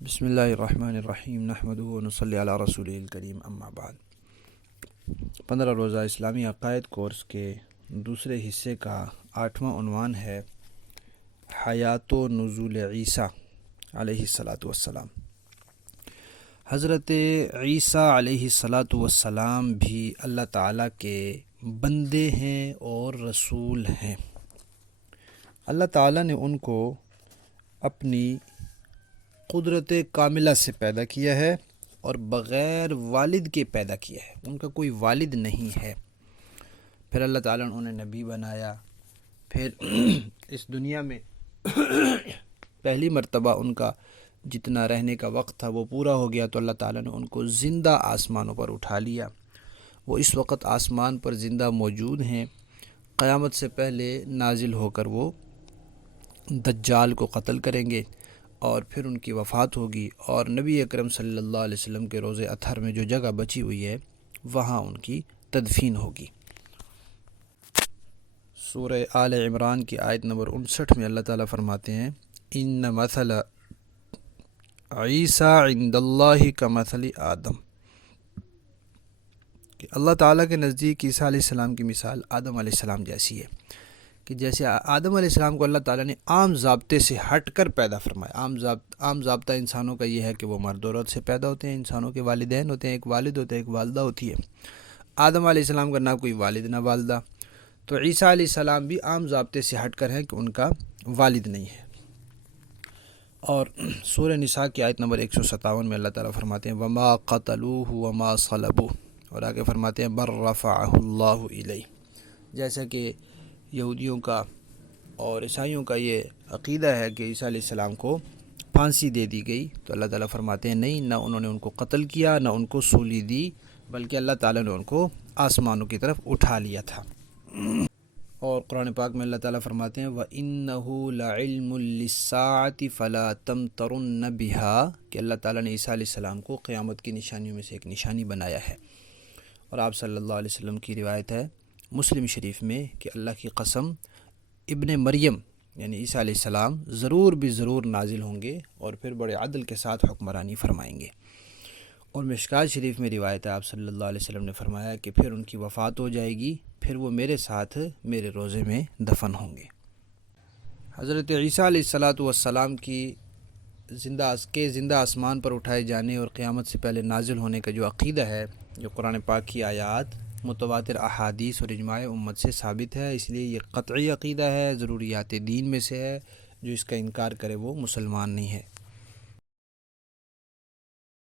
بسم اللہ الرحمن الرحیم نحمدہ و نصلی علی رسولہ الکریم اما بعد 15 روزہ اسلامی عقائد کورس کے دوسرے حصے کا 8واں عنوان ہے حیات و نزول عیسیٰ علیہ السلام۔ حضرت عیسیٰ علیہ السلام بھی اللہ تعالیٰ کے بندے ہیں اور رسول ہیں۔ اللہ تعالیٰ نے ان کو اپنی قدرت کاملہ سے پیدا کیا ہے اور بغیر والد کے پیدا کیا ہے، ان کا کوئی والد نہیں ہے۔ پھر اللہ تعالیٰ نے انہیں نبی بنایا، پھر اس دنیا میں پہلی مرتبہ ان کا جتنا رہنے کا وقت تھا وہ پورا ہو گیا تو اللہ تعالیٰ نے ان کو زندہ آسمانوں پر اٹھا لیا۔ وہ اس وقت آسمان پر زندہ موجود ہیں، قیامت سے پہلے نازل ہو کر وہ دجال کو قتل کریں گے اور پھر ان کی وفات ہوگی، اور نبی اکرم صلی اللہ علیہ وسلم کے روضہ اطہر میں جو جگہ بچی ہوئی ہے وہاں ان کی تدفین ہوگی۔ سورہ آل عمران کی آیت نمبر 59 میں اللہ تعالیٰ فرماتے ہیں ان مثل عیسیٰ عند اللہ کمثل آدم، کہ اللہ تعالیٰ کے نزدیک عیسیٰ علیہ السلام کی مثال آدم علیہ السلام جیسی ہے، کہ جیسے آدم علیہ السلام کو اللہ تعالیٰ نے عام ضابطے سے ہٹ کر پیدا فرمایا۔ عام ضابطہ انسانوں کا یہ ہے کہ وہ مرد و عورت سے پیدا ہوتے ہیں، انسانوں کے والدین ہوتے ہیں، ایک والد ہوتا ہے، ایک والدہ ہوتی ہے۔ آدم علیہ السلام کا نہ کوئی والد نہ والدہ، تو عیسیٰ علیہ السلام بھی عام ضابطے سے ہٹ کر ہیں کہ ان کا والد نہیں ہے۔ اور سورہ نساء کی آیت نمبر 157 میں اللہ تعالیٰ فرماتے ہیں وما قتلوہ وما صلبوہ، اور آگے فرماتے ہیں بل رفعہ اللہ الیہ۔ جیسا کہ یہودیوں کا اور عیسائیوں کا یہ عقیدہ ہے کہ عیسیٰ علیہ السلام کو پھانسی دے دی گئی، تو اللہ تعالیٰ فرماتے ہیں نہیں، نہ انہوں نے ان کو قتل کیا نہ ان کو سولی دی، بلکہ اللہ تعالیٰ نے ان کو آسمانوں کی طرف اٹھا لیا تھا۔ اور قرآن پاک میں اللہ تعالیٰ فرماتے ہیں وَإِنَّهُ لَعِلْمٌ لِلسَّاعَةِ فَلَا تَمْتَرُنَّ بِهَا، کہ اللہ تعالیٰ نے عیسیٰ علیہ السلام کو قیامت کی نشانیوں میں سے ایک نشانی بنایا ہے۔ اور آپ صلی اللہ علیہ وسلم کی روایت ہے مسلم شریف میں کہ اللہ کی قسم ابن مریم یعنی عیسیٰ علیہ السلام ضرور بھی ضرور نازل ہوں گے اور پھر بڑے عدل کے ساتھ حکمرانی فرمائیں گے۔ اور مشکات شریف میں روایت ہے آپ صلی اللہ علیہ وسلم نے فرمایا کہ پھر ان کی وفات ہو جائے گی، پھر وہ میرے ساتھ میرے روضے میں دفن ہوں گے۔ حضرت عیسیٰ علیہ السلام کی زندہ آسمان پر اٹھائے جانے اور قیامت سے پہلے نازل ہونے کا جو عقیدہ ہے، جو قرآن پاک کی آیات، متواتر احادیث اور اجماع امت سے ثابت ہے، اس لیے یہ قطعی عقیدہ ہے، ضروریات دین میں سے ہے، جو اس کا انکار کرے وہ مسلمان نہیں ہے۔